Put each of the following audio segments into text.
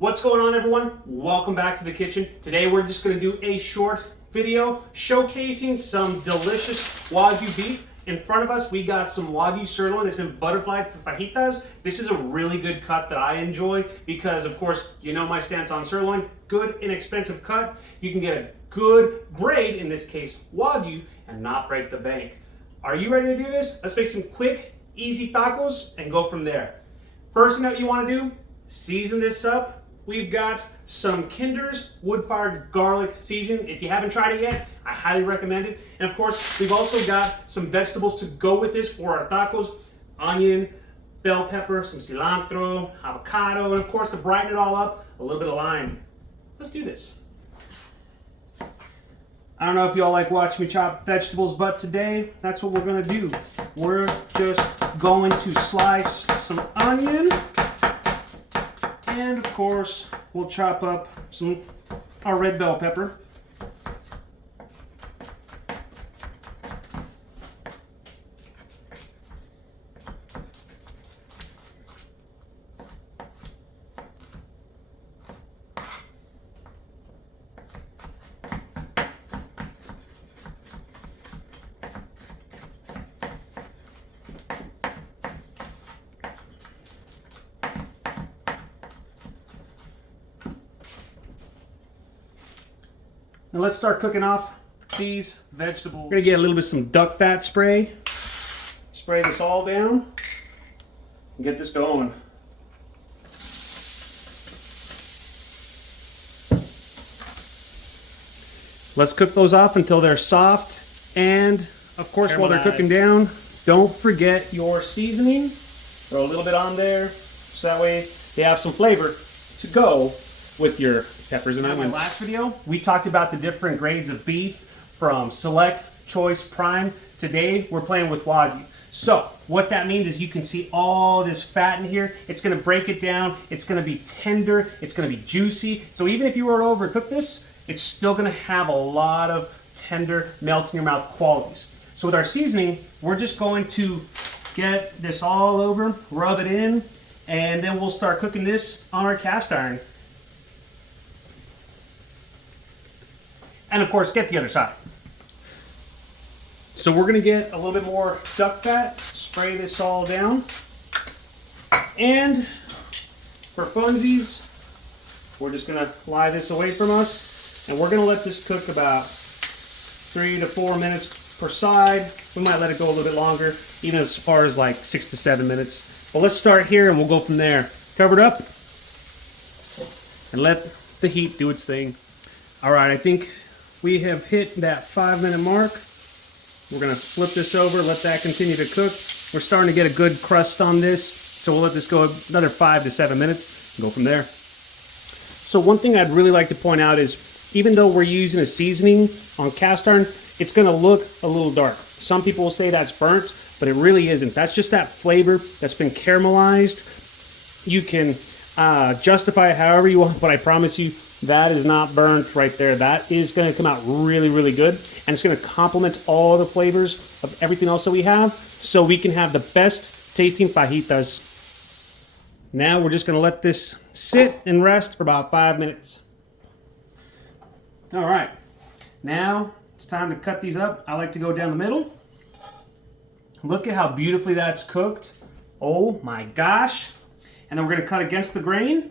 What's going on, everyone? Welcome back to the kitchen. Today we're just going to do a short video showcasing some delicious Wagyu beef. In front of us we got some Wagyu sirloin that's been butterflied for fajitas. This is a really good cut that I enjoy because, of course, you know my stance on sirloin. Good, inexpensive cut. You can get a good grade, in this case Wagyu, and not break the bank. Are you ready to do this? Let's make some quick, easy tacos and go from there. First thing that you want to do, season this up. We've got some Kinder's wood-fired garlic seasoning. If you haven't tried it yet, I highly recommend it. And of course, we've also got some vegetables to go with this for our tacos. Onion, bell pepper, some cilantro, avocado, and of course, to brighten it all up, a little bit of lime. Let's do this. I don't know if y'all like watching me chop vegetables, but today, that's what we're gonna do. We're just going to slice some onion. And of course, we'll chop up our red bell pepper. Now let's start cooking off these vegetables. We're gonna get a little bit of some duck fat spray. Spray this all down and get this going. Let's cook those off until they're soft. And of course, while they're cooking down, don't forget your seasoning. Throw a little bit on there so that way they have some flavor to go with your peppers and onions. In my last video, we talked about the different grades of beef from Select, Choice, Prime. Today, we're playing with Wagyu. So, what that means is you can see all this fat in here. It's gonna break it down. It's gonna be tender. It's gonna be juicy. So even if you were to overcook this, it's still gonna have a lot of tender, melt in your mouth qualities. So with our seasoning, we're just going to get this all over, rub it in, and then we'll start cooking this on our cast iron. And of course, get the other side. So we're gonna get a little bit more duck fat, spray this all down. And for funsies, we're just gonna lie this away from us. And we're gonna let this cook about 3 to 4 minutes per side. We might let it go a little bit longer, even as far as like 6 to 7 minutes. But let's start here and we'll go from there. Cover it up and let the heat do its thing. All right, I think we have hit that 5-minute mark. We're gonna flip this over, let that continue to cook. We're starting to get a good crust on this, so we'll let this go another 5 to 7 minutes and go from there. So one thing I'd really like to point out is, even though we're using a seasoning on cast iron, it's gonna look a little dark. Some people will say that's burnt, but it really isn't. That's just that flavor that's been caramelized. You can justify it however you want, but I promise you, that is not burnt right there. That is going to come out really, really good. And it's going to complement all the flavors of everything else that we have, so we can have the best tasting fajitas. Now we're just going to let this sit and rest for about 5 minutes. All right. Now it's time to cut these up. I like to go down the middle. Look at how beautifully that's cooked. Oh my gosh. And then we're going to cut against the grain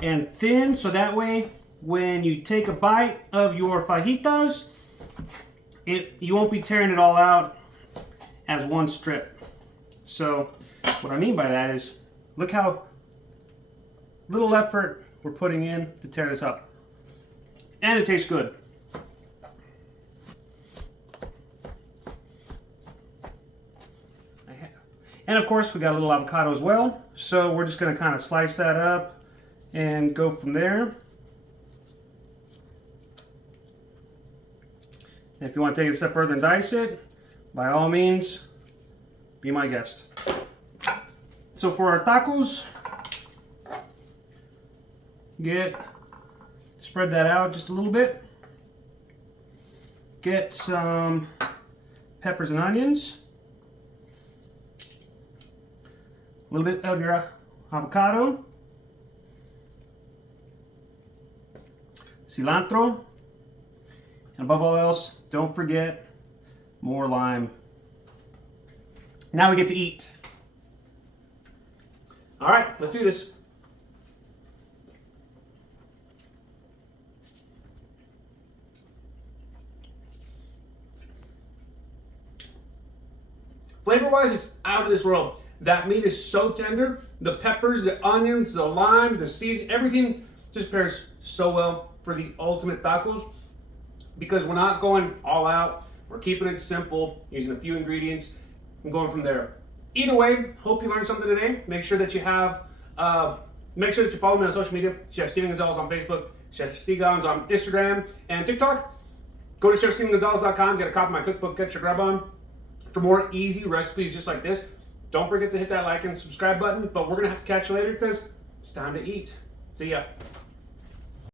and thin, so that way when you take a bite of your fajitas, you won't be tearing it all out as one strip. So what I mean by that is, look how little effort we're putting in to tear this up. And it tastes good. And of course, we got a little avocado as well. So we're just gonna kind of slice that up and go from there. If you want to take it a step further and dice it, by all means, be my guest. So for our tacos, spread that out just a little bit. Get some peppers and onions. A little bit of your avocado. cilantro, and above all else, don't forget more lime. Now we get to eat. All right, let's do this. Flavor-wise, it's out of this world. That meat is so tender. The peppers, the onions, the lime, the seasoning, everything just pairs so well for the ultimate tacos because we're not going all out. We're keeping it simple, using a few ingredients, and going from there. Either way, hope you learned something today. Make sure that you make sure that you follow me on social media. Chef Steven Gonzalez on Facebook, Chef Stegons on Instagram and TikTok. Go to chefstevengonzalez.com, get a copy of my cookbook, Get Your Grub On. For more easy recipes just like this, don't forget to hit that like and subscribe button, but we're gonna have to catch you later because it's time to eat. See ya.